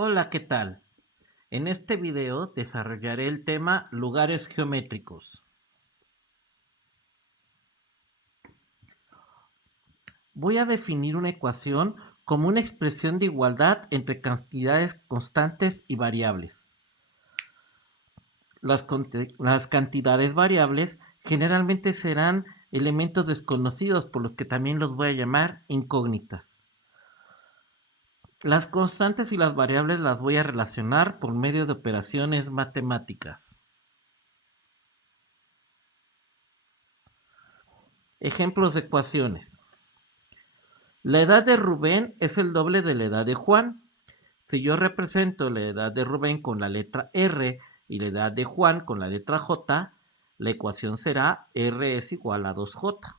Hola, ¿qué tal? En este video desarrollaré el tema lugares geométricos. Voy a definir una ecuación como una expresión de igualdad entre cantidades constantes y variables. Las cantidades variables generalmente serán elementos desconocidos, por los que también los voy a llamar incógnitas. Las constantes y las variables las voy a relacionar por medio de operaciones matemáticas. Ejemplos de ecuaciones. La edad de Rubén es el doble de la edad de Juan. Si yo represento la edad de Rubén con la letra R y la edad de Juan con la letra J, la ecuación será R es igual a 2J.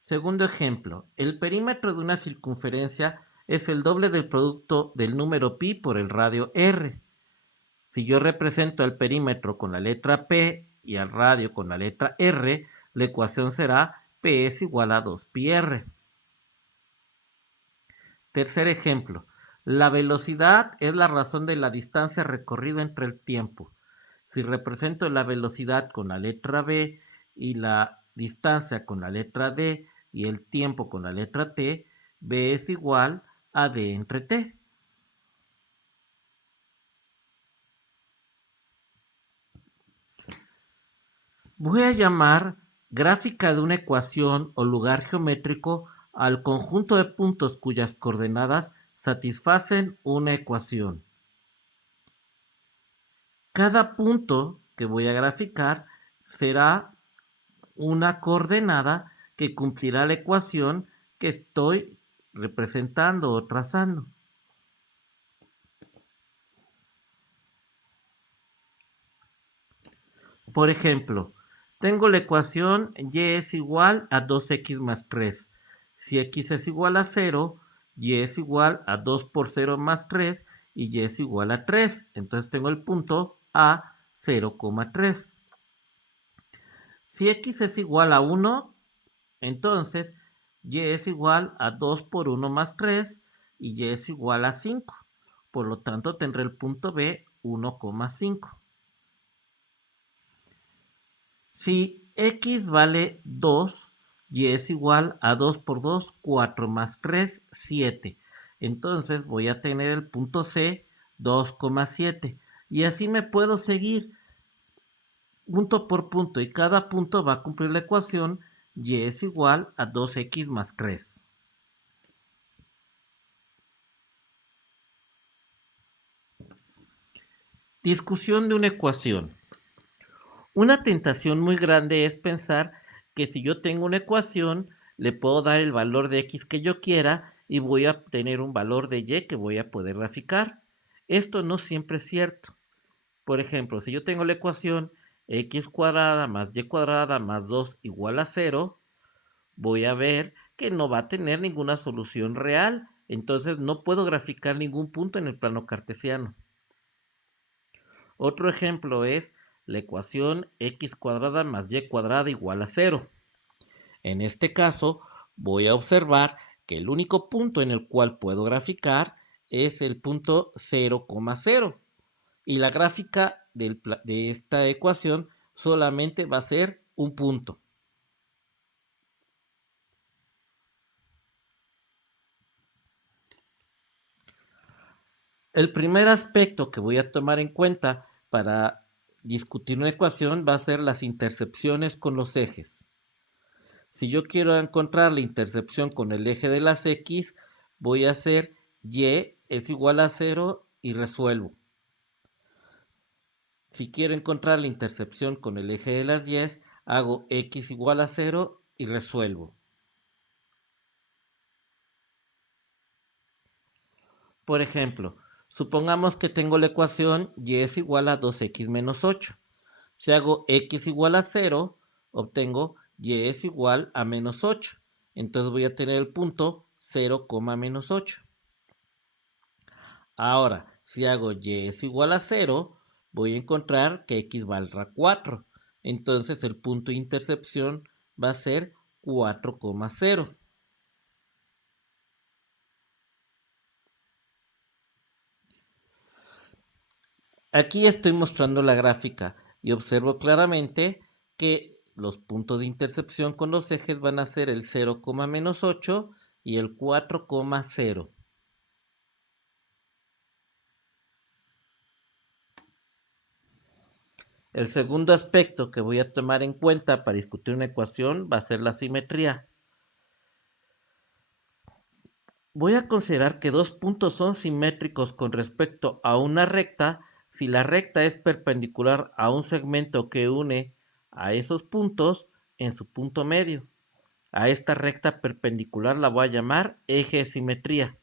Segundo ejemplo, el perímetro de una circunferencia es el doble del producto del número pi por el radio R. Si yo represento el perímetro con la letra P y al radio con la letra R, la ecuación será P es igual a 2πr. Tercer ejemplo, la velocidad es la razón de la distancia recorrida entre el tiempo. Si represento la velocidad con la letra B y la distancia con la letra D y el tiempo con la letra T, B es igual a D entre T. Voy a llamar gráfica de una ecuación o lugar geométrico al conjunto de puntos cuyas coordenadas satisfacen una ecuación. Cada punto que voy a graficar será una coordenada que cumplirá la ecuación que estoy representando o trazando. Por ejemplo, tengo la ecuación y es igual a 2x más 3. Si x es igual a 0, y es igual a 2 por 0 más 3 y y es igual a 3. Entonces tengo el punto a 0,3. Si x es igual a 1, entonces y es igual a 2 por 1 más 3 y y es igual a 5. Por lo tanto tendré el punto B 1,5. Si x vale 2, y es igual a 2 por 2, 4 más 3, 7. Entonces voy a tener el punto C 2,7. Y así me puedo seguir punto por punto y cada punto va a cumplir la ecuación y es igual a 2x más 3. Discusión de una ecuación. Una tentación muy grande es pensar que si yo tengo una ecuación, le puedo dar el valor de x que yo quiera y voy a obtener un valor de y que voy a poder graficar. Esto no siempre es cierto. Por ejemplo, si yo tengo la ecuación x cuadrada más y cuadrada más 2 igual a 0, voy a ver que no va a tener ninguna solución real. Entonces no puedo graficar ningún punto en el plano cartesiano. Otro ejemplo es la ecuación x cuadrada más y cuadrada igual a 0. En este caso, voy a observar que el único punto en el cual puedo graficar es el punto 0,0. Y la gráfica de esta ecuación solamente va a ser un punto. El primer aspecto que voy a tomar en cuenta para discutir una ecuación va a ser las intercepciones con los ejes. Si yo quiero encontrar la intercepción con el eje de las x, voy a hacer y es igual a 0 y resuelvo. Si quiero encontrar la intercepción con el eje de las y, hago x igual a 0 y resuelvo. Por ejemplo, supongamos que tengo la ecuación y es igual a 2x menos 8. Si hago x igual a 0, obtengo y es igual a menos 8. Entonces voy a tener el punto 0, menos 8. Ahora, si hago y es igual a 0, voy a encontrar que x valdrá 4. Entonces el punto de intercepción va a ser 4,0. Aquí estoy mostrando la gráfica y observo claramente que los puntos de intersección con los ejes van a ser el 0,-8 y el 4,0. El segundo aspecto que voy a tomar en cuenta para discutir una ecuación va a ser la simetría. Voy a considerar que dos puntos son simétricos con respecto a una recta si la recta es perpendicular a un segmento que une a esos puntos en su punto medio. A esta recta perpendicular la voy a llamar eje de simetría.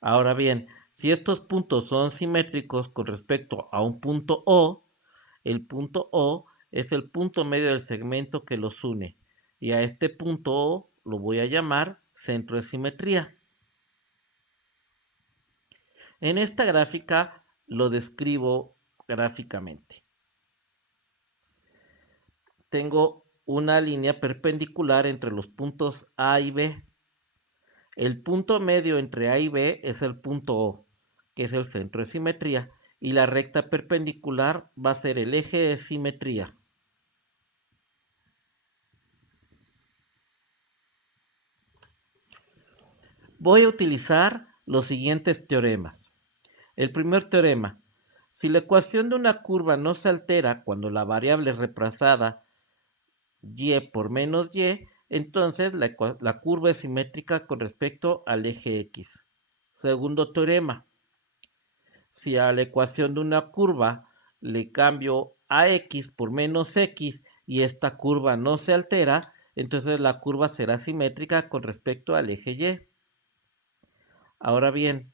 Ahora bien, si estos puntos son simétricos con respecto a un punto O, el punto O es el punto medio del segmento que los une. Y a este punto O lo voy a llamar centro de simetría. En esta gráfica lo describo gráficamente. Tengo una línea perpendicular entre los puntos A y B. El punto medio entre A y B es el punto O, que es el centro de simetría, y la recta perpendicular va a ser el eje de simetría. Voy a utilizar los siguientes teoremas. El primer teorema: si la ecuación de una curva no se altera cuando la variable es reemplazada y por menos y, entonces la curva es simétrica con respecto al eje X. Segundo teorema: si a la ecuación de una curva le cambio a X por menos X y esta curva no se altera, entonces la curva será simétrica con respecto al eje Y. Ahora bien,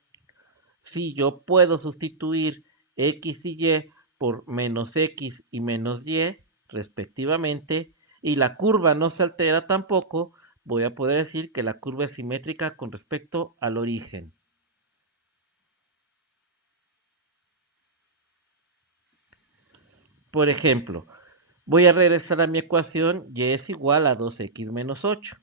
si yo puedo sustituir X y Y por menos X y menos Y, respectivamente, y la curva no se altera tampoco, voy a poder decir que la curva es simétrica con respecto al origen. Por ejemplo, voy a regresar a mi ecuación, y es igual a 2x menos 8.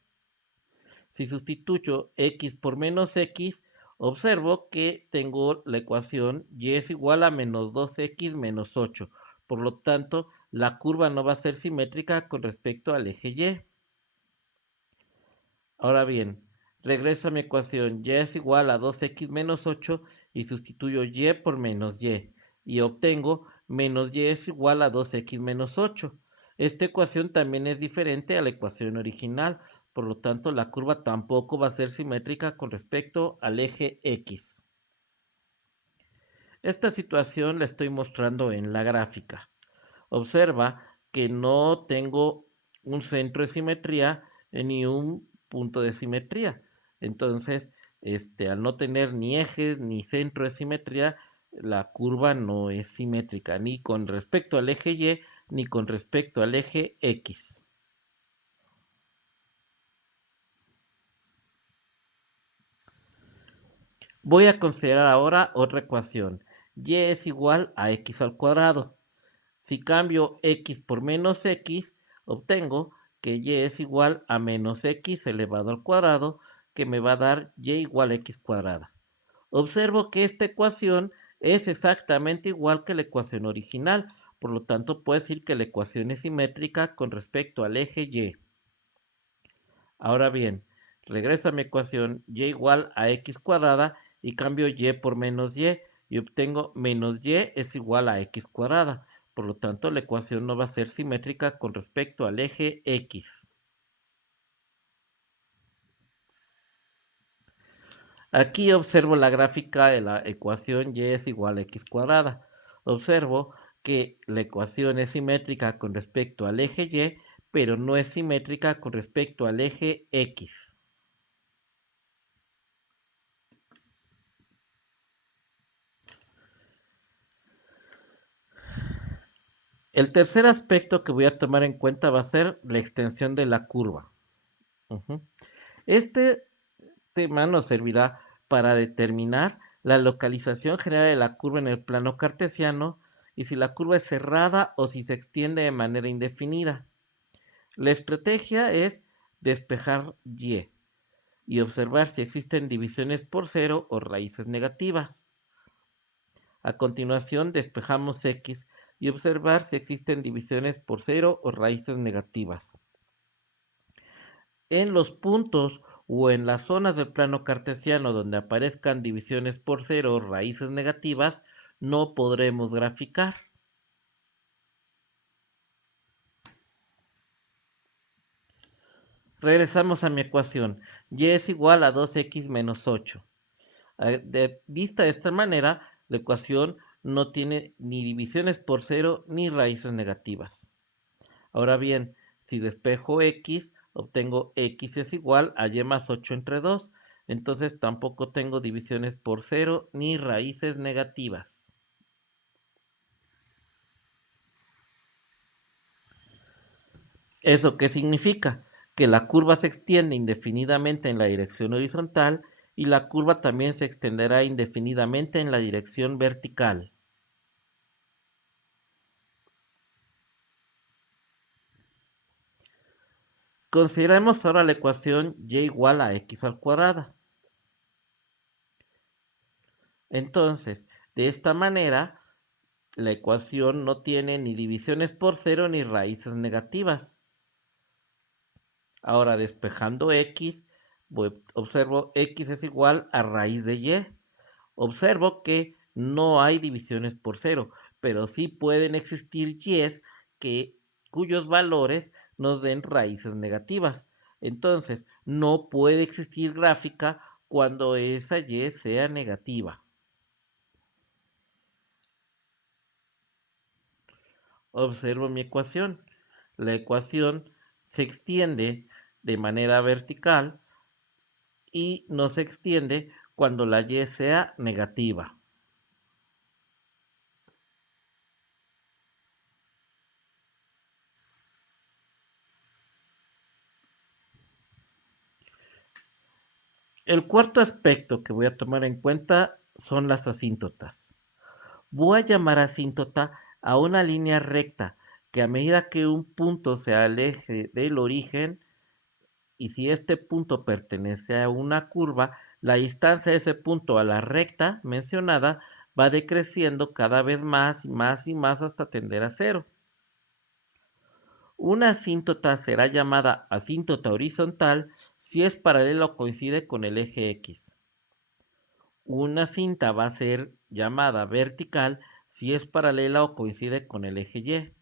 Si sustituyo x por menos x, observo que tengo la ecuación y es igual a menos 2x menos 8. Por lo tanto, la curva no va a ser simétrica con respecto al eje Y. Ahora bien, regreso a mi ecuación, y es igual a 2x menos 8 y sustituyo y por menos y. Y obtengo menos y es igual a 2x menos 8. Esta ecuación también es diferente a la ecuación original, por lo tanto la curva tampoco va a ser simétrica con respecto al eje X. Esta situación la estoy mostrando en la gráfica. Observa que no tengo un centro de simetría ni un punto de simetría. Entonces, al no tener ni eje ni centro de simetría, la curva no es simétrica ni con respecto al eje Y ni con respecto al eje X. Voy a considerar ahora otra ecuación. Y es igual a x al cuadrado. Si cambio x por menos x, obtengo que y es igual a menos x elevado al cuadrado, que me va a dar y igual a x cuadrada. Observo que esta ecuación es exactamente igual que la ecuación original, por lo tanto puedo decir que la ecuación es simétrica con respecto al eje Y. Ahora bien, regreso a mi ecuación y igual a x cuadrada y cambio y por menos y obtengo menos y es igual a x cuadrada. Por lo tanto, la ecuación no va a ser simétrica con respecto al eje X. Aquí observo la gráfica de la ecuación y es igual a x cuadrada. Observo que la ecuación es simétrica con respecto al eje Y, pero no es simétrica con respecto al eje X. El tercer aspecto que voy a tomar en cuenta va a ser la extensión de la curva. Este tema nos servirá para determinar la localización general de la curva en el plano cartesiano y si la curva es cerrada o si se extiende de manera indefinida. La estrategia es despejar y observar si existen divisiones por cero o raíces negativas. A continuación despejamos x y observar si existen divisiones por cero o raíces negativas. En los puntos o en las zonas del plano cartesiano donde aparezcan divisiones por cero o raíces negativas, no podremos graficar. Regresamos a mi ecuación. Y es igual a 2x menos 8. Vista de esta manera, la ecuación no tiene ni divisiones por cero ni raíces negativas. Ahora bien, si despejo x, obtengo x es igual a y más 8 entre 2. Entonces tampoco tengo divisiones por cero ni raíces negativas. ¿Eso qué significa? Que la curva se extiende indefinidamente en la dirección horizontal y la curva también se extenderá indefinidamente en la dirección vertical. Consideremos ahora la ecuación y igual a x al cuadrado. Entonces, de esta manera, la ecuación no tiene ni divisiones por cero ni raíces negativas. Ahora, despejando x, observo x es igual a raíz de y. Observo que no hay divisiones por cero, pero sí pueden existir y's cuyos valores nos den raíces negativas. Entonces, no puede existir gráfica cuando esa y sea negativa. Observo mi ecuación. La ecuación se extiende de manera vertical y no se extiende cuando la y sea negativa. El cuarto aspecto que voy a tomar en cuenta son las asíntotas. Voy a llamar asíntota a una línea recta que a medida que un punto se aleje del origen, y si este punto pertenece a una curva, la distancia de ese punto a la recta mencionada va decreciendo cada vez más y más y más hasta tender a cero. Una asíntota será llamada asíntota horizontal si es paralela o coincide con el eje X. Una cinta va a ser llamada vertical si es paralela o coincide con el eje Y.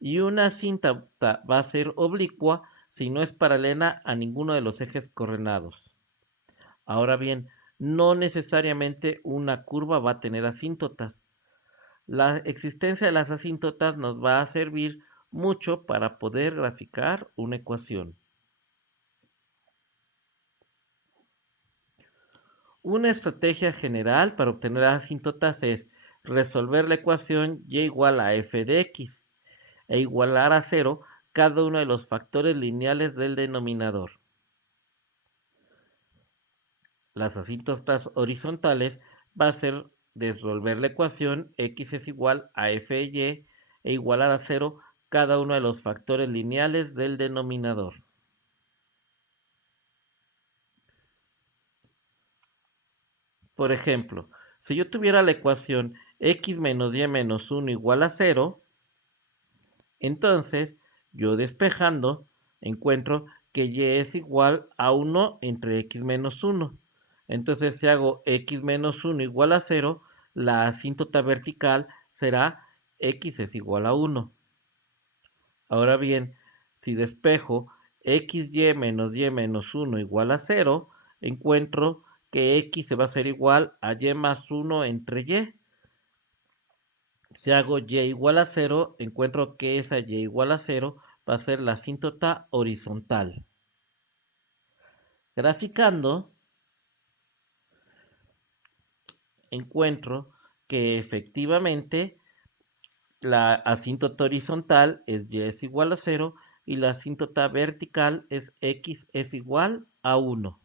Y una cinta va a ser oblicua si no es paralela a ninguno de los ejes coordenados. Ahora bien, no necesariamente una curva va a tener asíntotas. La existencia de las asíntotas nos va a servir mucho para poder graficar una ecuación. Una estrategia general para obtener asíntotas es resolver la ecuación y igual a f de x e igualar a 0 cada uno de los factores lineales del denominador. Las asíntotas horizontales va a ser resolver la ecuación x es igual a f de y e igualar a 0 cada uno de los factores lineales del denominador. Por ejemplo, si yo tuviera la ecuación x menos y menos 1 igual a 0, entonces yo despejando encuentro que y es igual a 1 entre x menos 1. Entonces si hago x menos 1 igual a 0, la asíntota vertical será x es igual a 1. Ahora bien, si despejo xy menos y menos 1 igual a 0, encuentro que x se va a hacer igual a y más 1 entre y. Si hago y igual a 0, encuentro que esa y igual a 0 va a ser la asíntota horizontal. Graficando, encuentro que efectivamente la asíntota horizontal es y es igual a 0 y la asíntota vertical es x es igual a 1.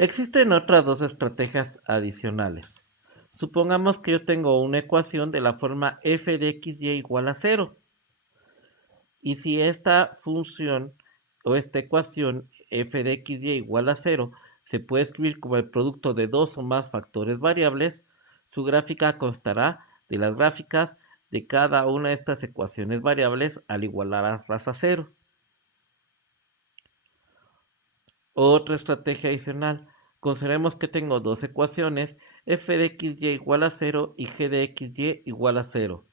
Existen otras dos estrategias adicionales. Supongamos que yo tengo una ecuación de la forma f de x y igual a 0. Y si esta función o esta ecuación f de xy igual a 0 se puede escribir como el producto de dos o más factores variables, su gráfica constará de las gráficas de cada una de estas ecuaciones variables al igualarlas a 0. Otra estrategia adicional. Consideremos que tengo dos ecuaciones, f de xy igual a 0 y g de xy igual a 0.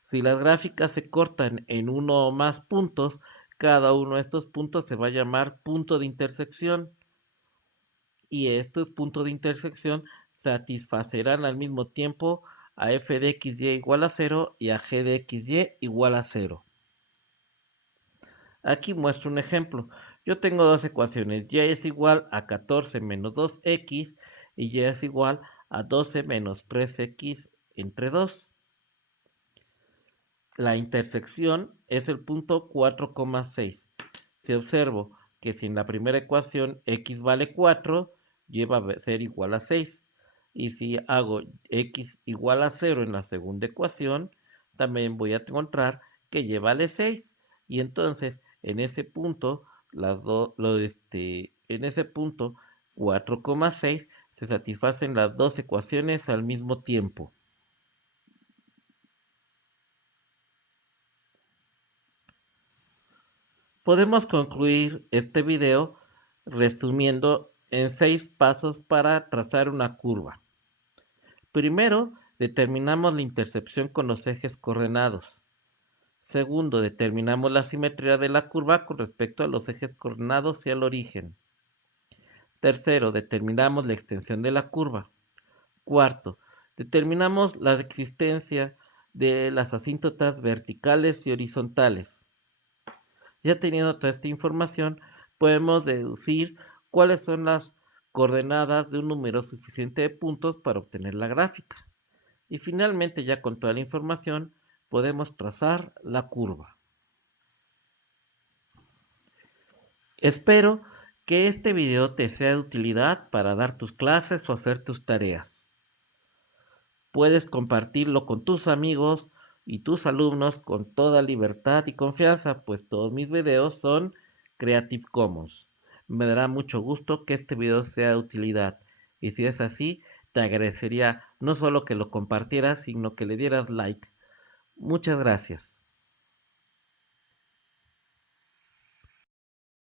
Si las gráficas se cortan en uno o más puntos, cada uno de estos puntos se va a llamar punto de intersección. Y estos puntos de intersección satisfacerán al mismo tiempo a f de xy igual a 0 y a g de xy igual a 0. Aquí muestro un ejemplo. Yo tengo dos ecuaciones. Y es igual a 14 menos 2x y y es igual a 12 menos 3x entre 2. La intersección es el punto 4,6. Si observo que si en la primera ecuación x vale 4, y va a ser igual a 6. Y si hago x igual a 0 en la segunda ecuación, también voy a encontrar que y vale 6. Y entonces en ese punto, en ese punto 4,6 se satisfacen las dos ecuaciones al mismo tiempo. Podemos concluir este video resumiendo en 6 pasos para trazar una curva. Primero, determinamos la intersección con los ejes coordenados. Segundo, determinamos la simetría de la curva con respecto a los ejes coordenados y al origen. Tercero, determinamos la extensión de la curva. Cuarto, determinamos la existencia de las asíntotas verticales y horizontales. Ya teniendo toda esta información, podemos deducir cuáles son las coordenadas de un número suficiente de puntos para obtener la gráfica. Y finalmente, ya con toda la información, podemos trazar la curva. Espero que este video te sea de utilidad para dar tus clases o hacer tus tareas. Puedes compartirlo con tus amigos y tus alumnos con toda libertad y confianza, pues todos mis videos son Creative Commons. Me dará mucho gusto que este video sea de utilidad, y si es así, te agradecería no solo que lo compartieras, sino que le dieras like. Muchas gracias.